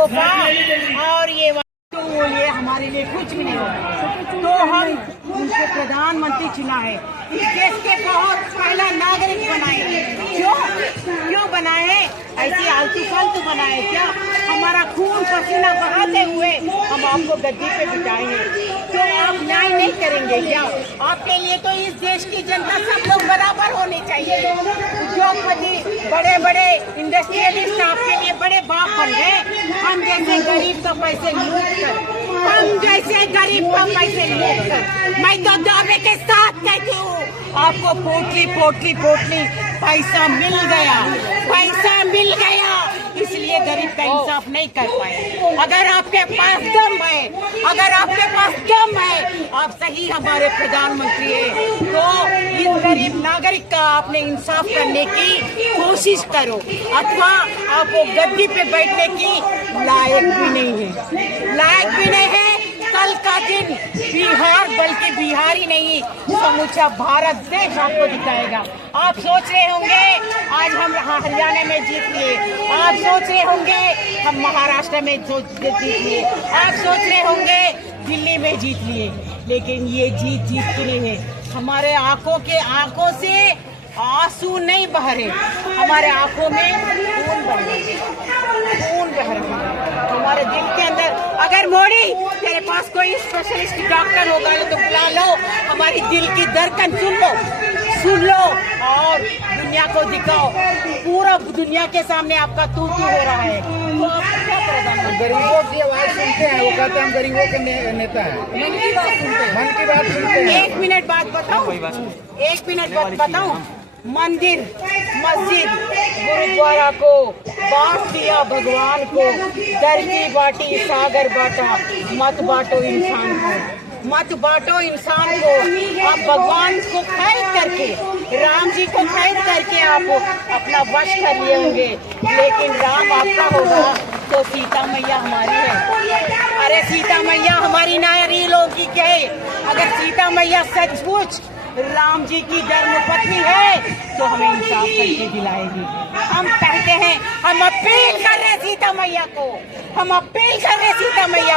तोहफा और ये हमारे लिए कुछ भी नहीं होगा। तो हम उनको प्रधानमंत्री चुना है, इस देश के बहुत पहला नागरिक बनाए। क्यों बनाए? ऐसे आलतू फालतू बनाए क्या? हमारा खून पसीना बहाते हुए हम आपको गद्दी पे बिठाएंगे। क्यों आप न्याय नहीं करेंगे क्या? आपके लिए तो इस देश की जनता सब लोग बराबर होने चाहिए। उद्योगपति, बड़े बड़े इंडस्ट्रियलिस्ट आपके लिए बड़े बाप बन गए। हम जैसे गरीब का पैसे लूट कर, मैं तो दावे के साथ कहती हूँ, आपको पोटली पैसा मिल गया, इसलिए गरीब का इंसाफ नहीं कर पाए। अगर आपके पास दम है, आप सही हमारे प्रधानमंत्री हैं, तो इस गरीब नागरिक का आपने इंसाफ करने की कोशिश करो, अथवा आपको गद्दी पे बैठने की लायक भी नहीं है। कल का दिन बिहार, बल्कि बिहार ही नहीं, समूचा भारत देश आपको दिखाएगा। आप सोच रहे होंगे आज हम हरियाणा में जीत लिए, आप सोच रहे होंगे हम महाराष्ट्र में जीत लिए, आप सोच रहे होंगे दिल्ली में जीत लिए, लेकिन ये जीत की नहीं है। हमारे आंखों से आंसू नहीं बह रहे, हमारे आंखों में खून बह रहा है। हमारे दिल के अंदर, अगर मोदी तेरे पास कोई स्पेशलिस्ट डॉक्टर होगा तो बुला लो, हमारी दिल की धड़कन सुन लो और दुनिया को दिखाओ। पूरा दुनिया के सामने आपका तू हो रहा है, तो आप क्या करेगा? गरीबों की आवाज सुनते हैं, वो कहते हैं हम गरीबों के नेता हैं। मन की बात सुनते हैं। एक मिनट बाद बताऊं, मंदिर, मस्जिद, गुरुद्वारा को बांट दिया भगवान को, दर की बाटी सागर बाटा, मत बांटो इंसान को। आप भगवान को खरीद करके, राम जी को खरीद करके आप अपना वश कर लिए होंगे, लेकिन राम आपका होगा तो सीता मैया हमारी है। अरे सीता मैया हमारी नारी लौकिक है। अगर सीता मैया सचमुच राम जी की धर्मपत्नी है तो हमें इंसाफ करके दिलाएगी। हम कहते हैं, हम अपील कर रहे सीता मैया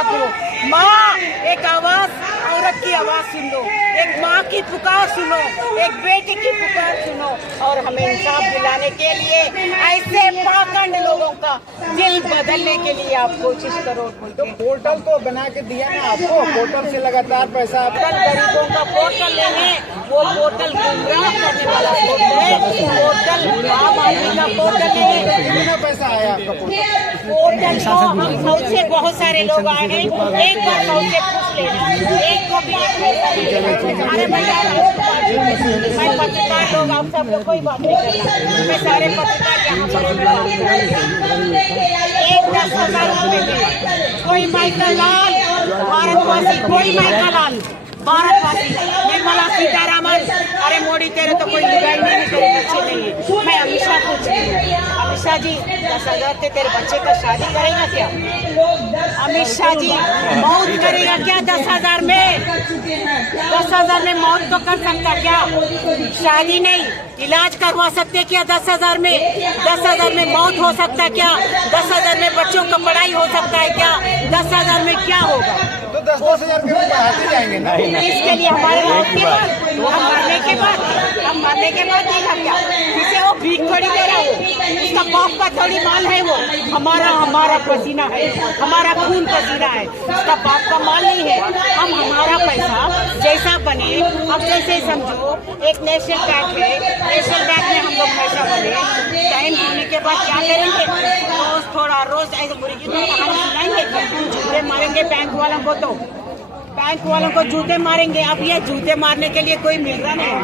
को, माँ एक आवाज, औरत की आवाज सुन लो, एक माँ की पुकार सुनो, एक बेटी की पुकार सुनो, और हमें इंसाफ दिलाने के लिए ऐसे पाखंड लोगों का दिल बदलने के लिए आप कोशिश करो। तो पोर्टल तो बना के दिया ना आपको, पोर्टल से लगातार पैसा, गरीबों का पोर्टल लेने, वो पोर्टल गुमराह करने वाला पोर्टल आम आदमी का पोर्टल है। कितना पैसा आया आपका पोर्टल को हम साउथ से बहुत सारे लोग आए हैं, एक बार साउथ से पूछ लेना, एक को भी अरे भैया मैं पत्रकार लोग, आप सब लोग कोई बात नहीं करना, मैं सारे पत्रकार एक 10,000 रुपए कोई माइका लाल भारतवासी, निर्मला सीतारामन, अरे मोदी तेरे तो कोई लुगाई नहीं, तेरे बच्चे नहीं है। मैं अमित शाह पूछ रही हूँ, अमित शाह जी 10,000 से तेरे बच्चे का शादी करेगा क्या? अमित शाह जी मौत करेगा क्या 10,000 में? 10,000 में मौत तो कर सकता क्या? शादी नहीं, इलाज करवा सकते क्या 10,000 में? 10,000 में मौत हो सकता क्या? 10,000 में बच्चों का पढ़ाई हो सकता है क्या? 10,000 में क्या होगा? तो 10,000 के बढ़ाते जाएंगे ना। इसके लिए हमारे मौत के बाद, हम मरने के बाद देखा क्या? जिसे वो भीख थोड़ी दे रहा हो, उसका बाप का थोड़ी माल है वो, हमारा पसीना है, हमारा खून पसीना है, उसका बाप का माल नहीं है। हम हमारा पैसा जैसा बने, अब जैसे समझो एक नेशनल बैंक है, नेशनल बैंक में हम लोग पैसा बने, टाइम होने के बाद क्या करेंगे? रोज ऐसे मुर्गी जूते मारेंगे बैंक वालों को जूते मारेंगे। अब ये जूते मारने के लिए कोई मिल रहा नहीं।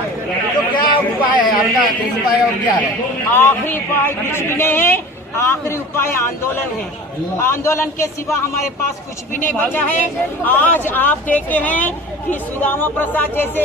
तो क्या उपाय है आपका? उपाय और क्या है? आखिरी उपाय कुछ भी नहीं है, आखिरी उपाय आंदोलन है। आंदोलन के सिवा हमारे पास कुछ भी नहीं बचा है। आज आप देखते हैं कि सुदामा प्रसाद जैसे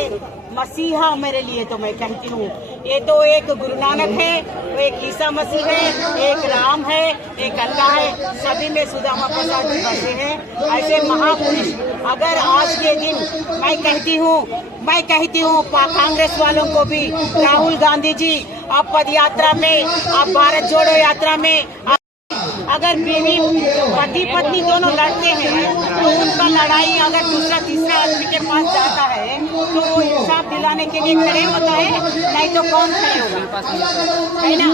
मसीहा मेरे लिए, तो मैं कहती हूँ ये तो एक गुरु नानक है, वो एक ईसा मसीह है, एक राम है, एक अल्लाह है, सभी में सुदामा प्रसाद जी बसे हैं। ऐसे महापुरुष अगर आज के दिन मैं कहती हूँ कांग्रेस वालों को भी, राहुल गांधी जी आप पद यात्रा में, आप भारत जोड़ो यात्रा में अगर बीवी पति पत्नी दोनों लड़ते हैं तो उनका लड़ाई अगर दूसरा तीसरा आदमी के पास जाता है तो वो इंसाफ दिलाने के लिए खड़े होता है, नहीं तो कौन खड़े होगा, है ना।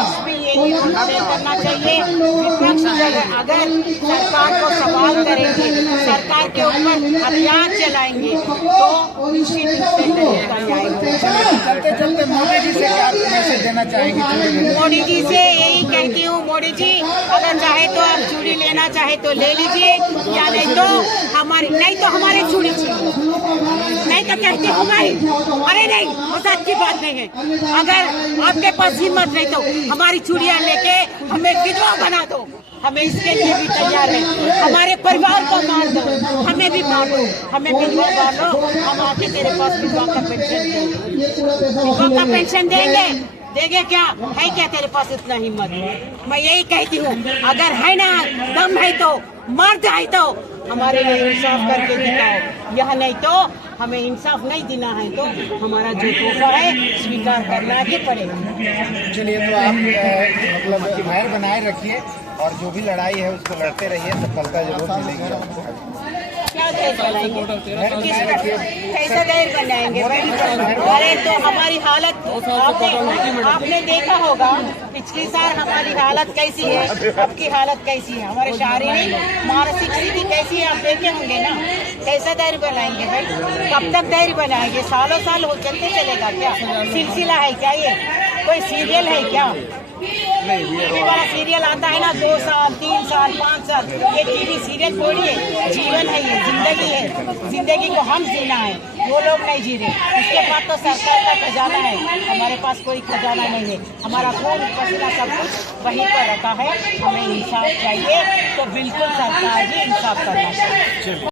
इसमें यही हमें करना चाहिए। विपक्ष अगर सरकार को सवाल करेंगे, सरकार के ऊपर हथियार चलाएंगे तो निश्चित रूप से निकल जाएंगे। चलते चलते मोदी जी से क्या मैसेज देना चाहेंगे? मोदी जी से यही कहती हूँ, मोदी जी अगर चाहे तो आप चूड़ी लेना चाहे तो ले लीजिए, या नहीं तो हमारी चूड़ी नहीं तो कहती हूँ मैं, अरे नहीं मजाक की बात नहीं है। अगर आपके पास हिम्मत नहीं तो हमारी चूड़ियाँ लेके हमें विधवा बना दो, हमें इसके लिए भी तैयार है। हमारे परिवार को मार दो, हमें भी मार दो, हमें विधवा मार दो, हम आके तेरे पास विधवा का पेंशन देंगे, विधवा का पेंशन देंगे क्या है क्या तेरे पास इतना हिम्मत? मैं यही कहती हूँ, अगर है ना दम है तो मर्द है तो हमारे लिए इंसाफ करके दिखाओ, यह नहीं तो हमें इंसाफ नहीं देना है तो हमारा जो तोहफा है स्वीकार करना ही पड़ेगा। चलिए, तो आप मतलब धैर्य बनाए रखिए और जो भी लड़ाई है उसको लड़ते रहिए, सफलता जरूर मिलेगी आपको। क्या धैर्य बनाएंगे, कैसा धैर्य बनाएंगे? अरे तो हमारी हालत आपने देखा होगा, पिछली साल हमारी हालत कैसी है, अब की हालत कैसी है, हमारे शारीरिक मानसिक स्थिति कैसी है आप देखे होंगे ना। कैसा धैर्य बनाएंगे भाई? कब तक धैर्य बनाएंगे? सालों साल हो चलते चलेगा क्या? सिलसिला है क्या ये? कोई सीरियल है क्या? टीवी वाला सीरियल आता है ना, 2 साल 3 साल 5 साल, ये टीवी सीरियल थोड़ी है, जीवन है, ये जिंदगी है। जिंदगी को हम जीना है, वो लोग नहीं जी रहे। उसके बाद तो सरकार का खजाना है, हमारे पास कोई खजाना नहीं है। हमारा खून पसीना सब कुछ वहीं पर रखा है। हमें इंसाफ चाहिए तो बिल्कुल सरकार ही इंसाफ करना चाहिए।